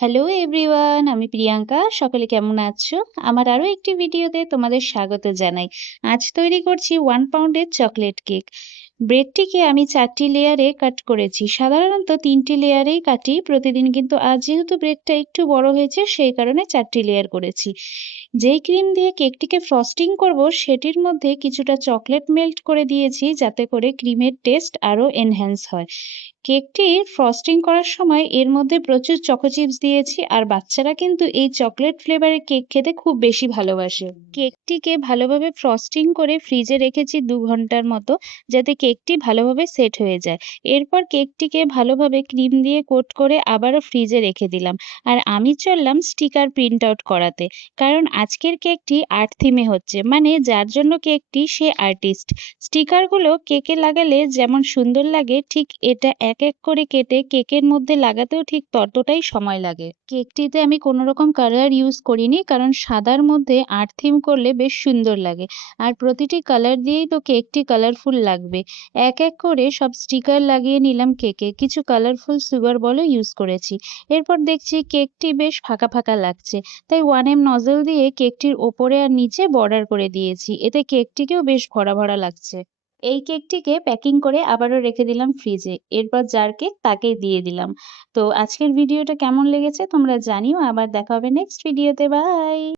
Hello everyone, আমি প্রিয়াঙ্কা। সকলে কেমন আছো? আমার আরো একটি ভিডিওতে তোমাদের স্বাগত জানাই। আজ তৈরি করছি 1 পাউন্ডের চকলেট কেক। ব্রেডটিকে আমি 4টি লেয়ারে কাট করেছি। সাধারণত 3টি লেয়ারেই কাটি প্রতিদিন, কিন্তু আজ যেহেতু ব্রেডটা একটু বড় হয়েছে সেই কারণে 4টি লেয়ার করেছি। যেই ক্রিম দিয়ে কেকটিকে ফ্রস্টিং করব সেটির মধ্যে কিছুটা চকলেট মেল্ট করে দিয়েছি যাতে করে ক্রিমের টেস্ট আরো এনহ্যান্স হয়। কেকটি ফ্রস্টিং করার সময় এর মধ্যে প্রচুর চকো চিপস দিয়েছি, আর বাচ্চারা কিন্তু এই চকলেট ফ্লেভারের কেক খেতে খুব বেশি ভালোবাসে। কেকটিকে ভালোভাবে ফ্রস্টিং করে ফ্রিজে রেখেছি 2 ঘন্টার মতো, যাতে কেকটি ভালোভাবে সেট হয়ে যায়। এরপর কেকটিকে ভালোভাবে ক্রিম দিয়ে কোট করে আবারও ফ্রিজে রেখে দিলাম। আর আমি চললাম স্টিকার প্রিন্ট আউট করাতে, কারণ আজকের কেকটি আর্ট থিমে হচ্ছে, মানে যার জন্য কেকটি সে আর্টিস্ট। স্টিকারগুলো কেকে লাগালে যেমন সুন্দর লাগে, ঠিক এটা এক এক করে কেটে কেকের মধ্যে লাগাতেও ঠিক ততটাই সময় লাগে। কেকটিতে আমি কোনো রকম কালার ইউজ করিনি, কারণ সাদার মধ্যে আর্ট থিম করলে বেশ সুন্দর লাগে, আর প্রতিটি কালার দিয়েই তো কেকটি কালারফুল লাগবে। এক এক করে সব স্টিকার লাগিয়ে নিলাম কেকে। কিছু কালারফুল সুগার বলও ইউজ করেছি। এরপর দেখছি কেকটি বেশ ফাঁকা ফাঁকা লাগছে, তাই 1M নজল দিয়ে কেকটির ওপরে আর নিচে বর্ডার করে দিয়েছি। এতে কেকটিকেও বেশ ভরা ভরা লাগছে। এই কেকটিকে প্যাকিং করে আবারও রেখে দিলাম ফ্রিজে। এরপর যার কেক তাকেই দিয়ে দিলাম। তো আজকের ভিডিওটা কেমন লেগেছে তোমরা জানিও। আবার দেখা হবে নেক্সট ভিডিওতে। বাই।